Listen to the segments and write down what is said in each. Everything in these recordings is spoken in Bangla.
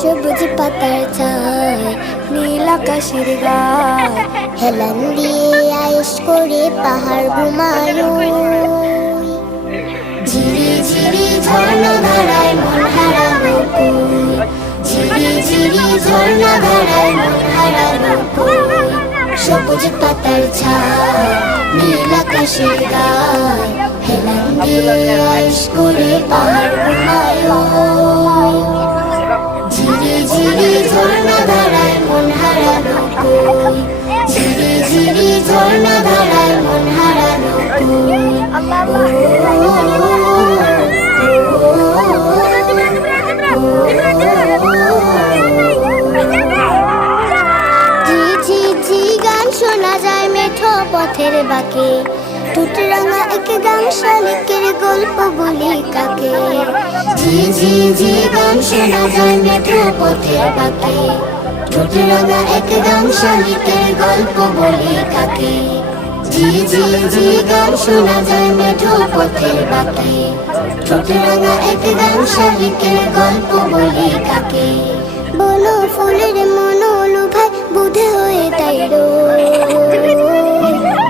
সবুজ পাতার ছায় নীল আকাশের গায় হেলান দিয়ে আয়েশ করে পাহাড় ঘুমায় ঝিরি ঝিরি ঝর্ণা ধারায় মন হারানো কই ঝিরি ঝিরি ঝর্ণা ধারায় মন হারানো কই সবুজ পাতার ছায় নীল আকাশের গায় হেলান দিয়ে আয়েশ করে পাহাড় ঘুমায় ঝিরি ঝিরি ঝর্ণা ধারায় মন হারানো কই ঝিরি ঝিরি ঝর্ণা ধারায় মন হারানো ঝি ঝি ঝি গান শোনা যায় মেঠো পথের বাঁকে টুট রাঙা এক গান শালিকের গল্প বলি কাকে ঝি ঝি ঝি গান শোনা যায় মেঠো পথের বাঁকে টুট রাঙা এক গান শালিকের গল্প বলি কাকে ঝি ঝি ঝি গান শোনা যায় মেঠো পথের বাঁকে টুট রাঙা এক গান শালিকের গল্প বলি কাকে বনো ফুলের মনো লুভায় বুধে হয়ে তাই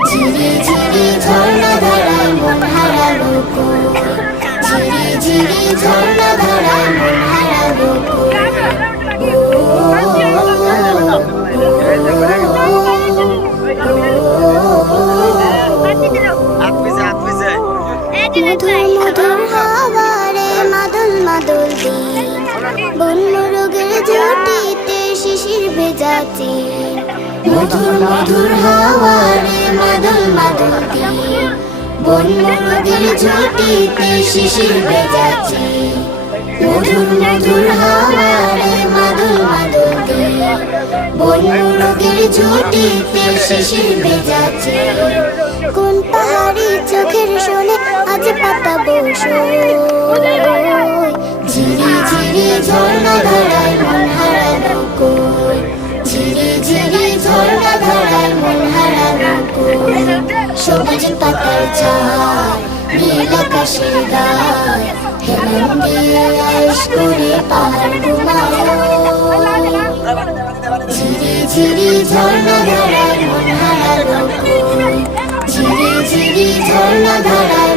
ঝিরি ঝিরি ঝর্ণা ধারায় মন হারানো কই ঝিরি ঝিরি ঝর্ণা ধারায় মন হারানো মধুর মধুর হাওয়ারে মাদল মাদল দিন বন্য রোগের জুটিতে শিশির ভেজাচ্ছি মধুর মধুর হাওয়ারে মাদল মাদল দিন বন্য রোগের জুটিতে শিশির ভেজাচ্ছি মধুর মধুর হাওয়ারে মাদল মাদল দিন বন্য রোগের জুটিতে শিশির ভেজাচ্ছি কোন পাহাড়ি চোখের শোনে আজ পাতা বসো ঝিরি ঝিরি ঝর্ণা ধারায় মন হারানো কই ঝিরি ঝিরি ঝর্ণা ধারায় মন হারানো কই সবুজ পাতার ছায় নীল আকাশের গায় হেলান দিয়ে আয়েশ করে পাহাড় ঘুমায় ঝিরি ঝিরি ঝর্ণা ধারায় মন হারানো কই ঝিরি ঝিরি ঝর্ণা ধারায়